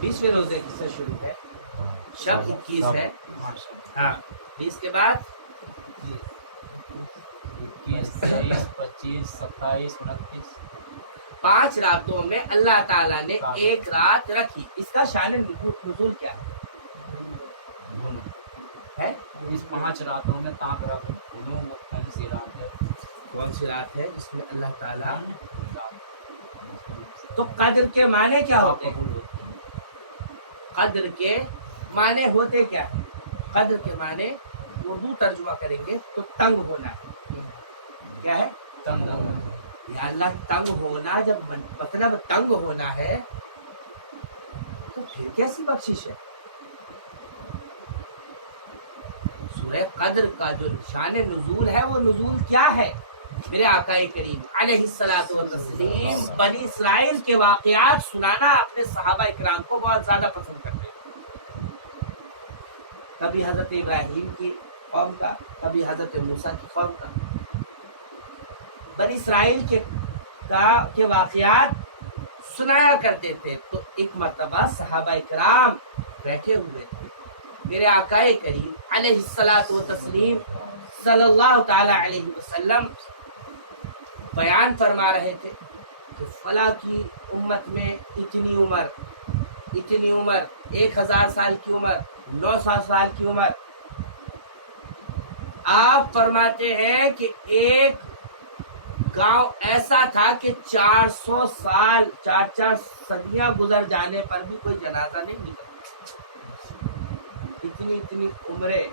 20वें रोजे से शुरू है, शब 21 है। हाँ, 20 के बाद 21, 23, 25, 27, 29। 5 रातों में अल्लाह ताला ने एक रात रखी। इसका शान नुज़ूल क्या है? इस 5 रातों में ताकरा कौन सी रात है? कौन सी रात है जिसमें अल्लाह ताला? तो कद्र के माने क्या होते हैं? कद्र के माने होते क्या है? कद्र के माने उर्दू तर्जुमा करेंगे तो तंग होना। क्या है? तंग। या अल्लाह, तंग होना जब मतलब तंग होना है तो फिर कैसी बख्शिश है? सूरह कद्र का जो शान नुज़ूल है वो नुज़ूल क्या है? मेरे आकाए करीम अलैहिस्सलातु वस्सलाम बनी इस्राइल के वाक़यात सुनाना अपने सहाबा इकराम को बहुत ज्यादा पसंद करते हैं। कभी हजरत इब्राहीम की कौम का, कभी हजरत मूसा की कौम का। बनी इस्राइल के वाक़यात सुनाया करते थे। तो एक मर्तबा सहाबा इकराम बैठे हुए थे, मेरे आकाए करीम अलैहिस्सलातु वस्सलाम सल्लल्लाहु ताला अलैहि वसल्लम बयान फरमा रहे थे कि फला की उम्मत में इतनी उम्र, 1000 साल की उम्र, 900 साल की उम्र। आप फरमाते हैं कि एक गांव ऐसा था कि 400 साल, 4 सदियां गुजर जाने पर भी कोई जनाजा नहीं निकला। इतनी उम्रें,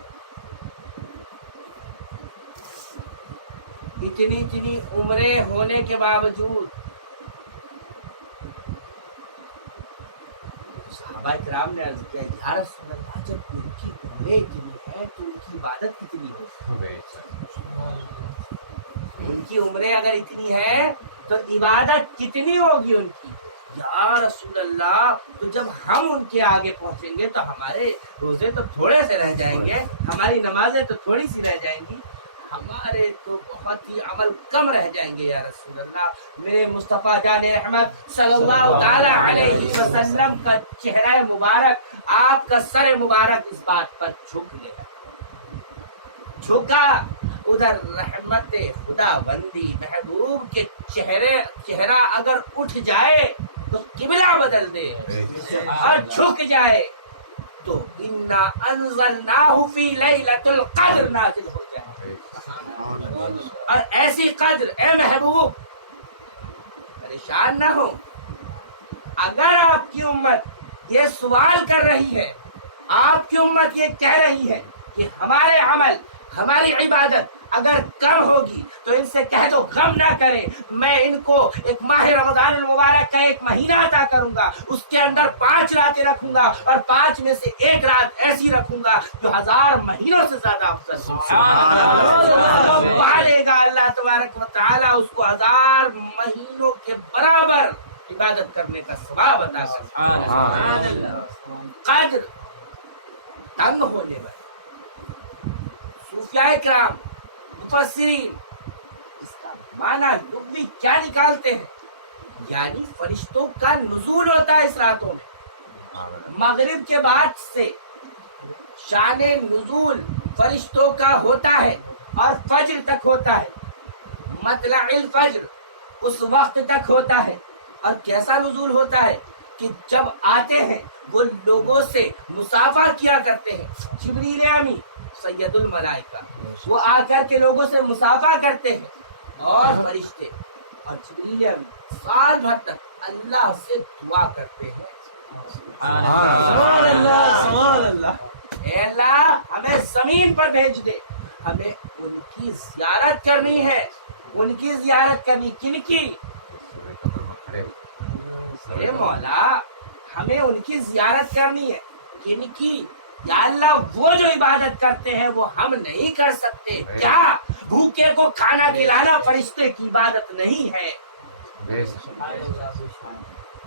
इतनी उम्रें होने के बावजूद सहाबा इकराम ने अर्ज किया, या रसूल अल्लाह, जब उनकी उम्रें इतनी है तो उनकी इबादत कितनी होगी? उनकी उम्रें अगर इतनी है तो इबादत कितनी होगी उनकी? या रसूल अल्लाह, तो जब हम उनके आगे पहुंचेंगे तो हमारे रोजे तो थोड़े से रह जाएंगे, हमारी नमाजें तो थोड़ी सी रह जाएंगी, हमारे तो बहुत ही अमल कम रह जाएंगे। या रसूल अल्लाह, मेरे मुस्तफ़ा जाने रहमत सल्लल्लाहु ताला अलैहि वसल्लम का चेहरा मुबारक, आपका सर मुबारक इस बात पर झुक गया, झुका। उधर रहमत खुदाबंदी महबूब के चेहरा अगर उठ जाए तो किबला बदल दे, और झुक जाए तो इन्ना अंज़लनाहु फी लैलतुल क़द्र नाज़िल हो जाए। और ऐसी कद्र, ए महबूब परेशान ना हो। अगर आपकी उम्मत ये सवाल कर रही है, आपकी उम्मत ये कह रही है कि हमारे अमल, हमारी इबादत अगर कम होगी तो इनसे कह दो गम ना करें, मैं इनको एक माह रमजान मुबारक का एक महीना अता करूंगा, उसके अंदर 5 रातें रखूंगा और 5 में से एक रात ऐसी रखूंगा जो 1000 महीनों से ज्यादा अफजल पालेगा। अल्लाह तबारक व तआला उसको 1000 महीनों के बराबर इबादत करने का सवाब अता करेगा। कद्र तंग होने वाले सूफिया इकराम, मुफस्सिरीन इसका माना लुग़वी क्या निकालते हैं? यानी फरिश्तों का नुज़ूल होता है इस रातों में। मगरिब के बाद से शाने नुज़ूल फरिश्तों का होता है और फज्र तक होता है, मतलइल फज्र उस वक्त तक होता है। और कैसा नुज़ूल होता है कि जब आते हैं वो लोगों से मुसाफा किया करते हैं। जिब्रील अमीन सैयदुल मलाइका वो आकर के लोगों से मुसाफा करते हैं, और फरिश्ते और जिब्रील अमीन साल भर तक अल्लाह से दुआ करते हैं। अल्लाह हमें जमीन पर भेज दे, हमें उनकी ज़ियारत करनी है। उनकी ज़ियारत करनी किनकी? अरे मौला, हमें उनकी ज़ियारत करनी है। किनकी? या अल्लाह, वो जो इबादत करते हैं वो हम नहीं कर सकते क्या? भूखे को खाना खिलाना फरिश्ते की इबादत नहीं है।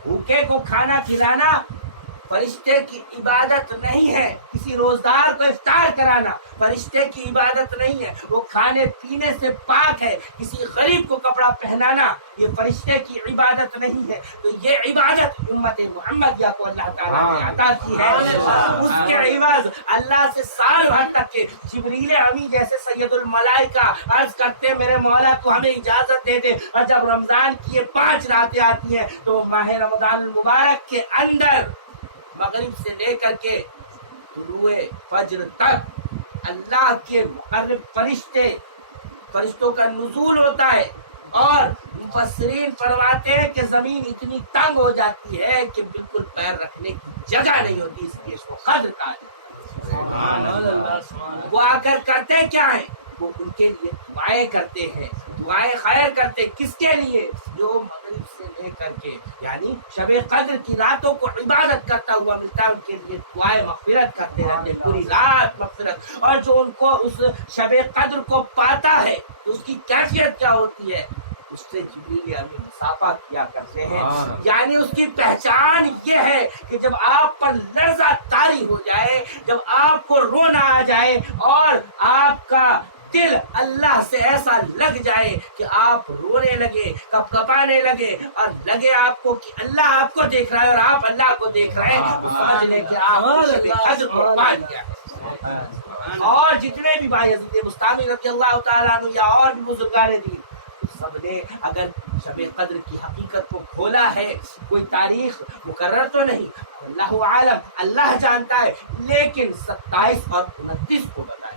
भूखे को खाना खिलाना फरिश्ते की इबादत नहीं है। किसी کسی روزدار کو افطار کرانا فرشتے کی عبادت نہیں ہے، وہ کھانے پینے سے پاک ہے۔ کسی غریب کو کپڑا پہنانا یہ فرشتے کی عبادت نہیں ہے۔ تو یہ عبادت امت محمدیہ کو اللہ تعالیٰ نے عطا کی ہے۔ اس کے عوض اللہ سے سال بھر تک کے جبریل امی جیسے سید الملائکہ عرض کرتے میرے مولا تو ہمیں اجازت دے دے، اور جب رمضان کی یہ 5 راتیں آتی ہیں تو ماہ رمضان المبارک کے اندر مغرب سے لے کر کے طلوع فجر تک اللہ کے مقرب فرشتوں کا نزول ہوتا ہے، اور مفسرین فرماتے ہیں کہ زمین اتنی تنگ ہو جاتی ہے کہ بالکل پیر رکھنے کی جگہ نہیں ہوتی، اس لیے اس کو قدر کہا جاتا ہے۔ وہ آ کر کرتے کیا ہیں؟ وہ ان کے لیے دعائیں کرتے ہیں، دعائیں خیر کرتے، کس کے لیے؟ جو مغرب سے لے کر کے یعنی شب قدر کی راتوں کو عبادت کرتا ہوا ملتا ہے، ان کے لیے دعائیں مغفرت کرتے رہتے، پوری رات مغفرت۔ اور جو ان کو اس شب قدر کو پاتا ہے تو اس کی کیفیت کیا ہوتی ہے؟ اس سے جبریل امین مصافحہ کیا کرتے ہیں، یعنی اس کی پہچان یہ ہے کہ جب آپ پر لرزہ طاری ہو جائے، جب آپ کو رونا آ جائے اور آپ کا دل اللہ سے ایسا لگ جائے کہ آپ رونے لگے، کپ کپانے لگے، اور لگے آپ کو کہ اللہ آپ کو دیکھ رہا ہے اور آپ اللہ کو دیکھ رہے ہیں، تو سمجھ لیں کہ آپ شب قدر کو پا لیا ہے۔ اور جتنے بھی بھائی حضرت مستعمل رضی اللہ تعالیٰ عنہ یا اور بھی بزرگان دین سب نے اگر شب قدر کی حقیقت کو کھولا ہے، کوئی تاریخ مقرر تو نہیں، اللہ عالم، اللہ جانتا ہے، لیکن 27 اور 29 کو بتائے،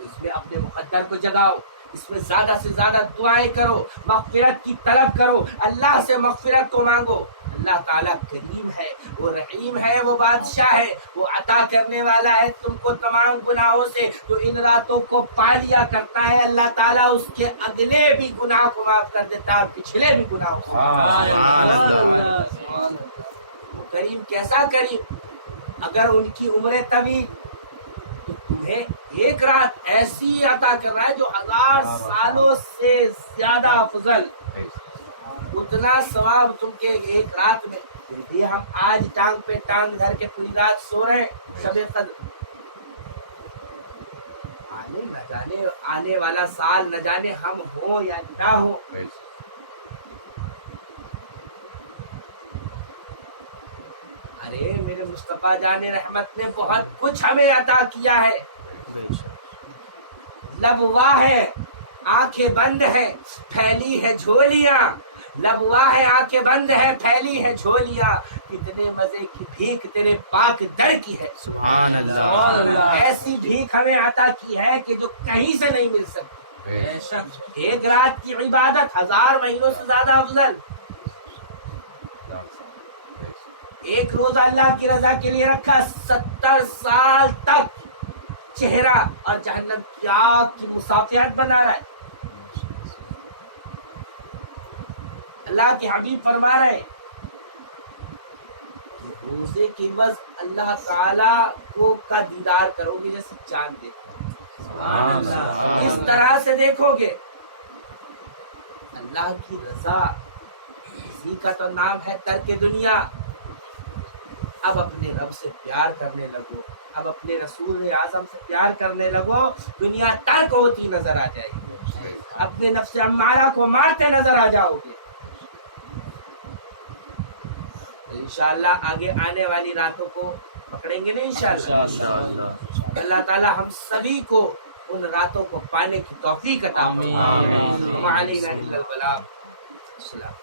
اس میں اپنے مقدر کو جگاؤ، اس میں زیادہ سے زیادہ دعائیں کرو، مغفرت کی طلب کرو، اللہ سے مغفرت کو مانگو۔ اللہ تعالیٰ کریم ہے، وہ رحیم ہے، وہ بادشاہ ہے، وہ عطا کرنے والا ہے تم کو تمام گناہوں سے۔ جو ان راتوں کو پا لیا کرتا ہے اللہ تعالیٰ اس کے اگلے بھی گناہ کو معاف کر دیتا ہے، پچھلے بھی گناہوں کو۔ وہ کریم کیسا کریم؟ اگر ان کی عمریں طویل تو تمہیں ایک رات ایسی عطا کر رہا ہے جو 1000 سالوں سے زیادہ افضل، اتنا ثواب تم کے ایک رات میں۔ یہ ہم آج ٹانگ پہ ٹانگ دھر کے پوری رات سو رہے ہیں شب قدر، آنے والا سال نہ جانے ہم ہوں یا نہ ہوں۔ ارے میرے مصطفیٰ جان رحمت نے بہت کچھ ہمیں عطا کیا ہے، لب واہ ہے، آنکھیں بند ہیں، پھیلی ہے جھولیاں، لب واہ ہے، آنکھیں بند ہے، پھیلی ہے جھولیاں، کتنے مزے کی بھیک تیرے پاک در کی ہے۔ سبحان اللہ، ایسی بھیک ہمیں عطا کی ہے کہ جو کہیں سے نہیں مل سکتی۔ ایک رات کی عبادت 1000 مہینوں سے زیادہ افضل، ایک روزہ اللہ کی رضا کے لیے رکھا 70 سال تک چہرہ اور جہنم کی آگ کی مصافحت بنا رہا ہے۔ اللہ کے حبیب فرما رہے ہیں کہ روزے کی بس اللہ تعالی کو کا دیدار کرو گے جیسے چاند دیکھو، اس طرح سے دیکھو گے اللہ کی رضا۔ اسی کا تو نام ہے ترک دنیا۔ اب اپنے رب سے پیار کرنے لگو، اب اپنے رسول اعظم سے پیار کرنے لگو، دنیا ترک ہوتی نظر آ جائے گی، اپنے نفس امارہ کو مارتے نظر آ جاؤ گے۔ انشاءاللہ آگے آنے والی راتوں کو پکڑیں گے نا انشاءاللہ۔ اللہ تعالی ہم سبھی کو ان راتوں کو پانے کی توفیق عطا فرمائے۔ وعلینا الا البلاغ۔ السلام۔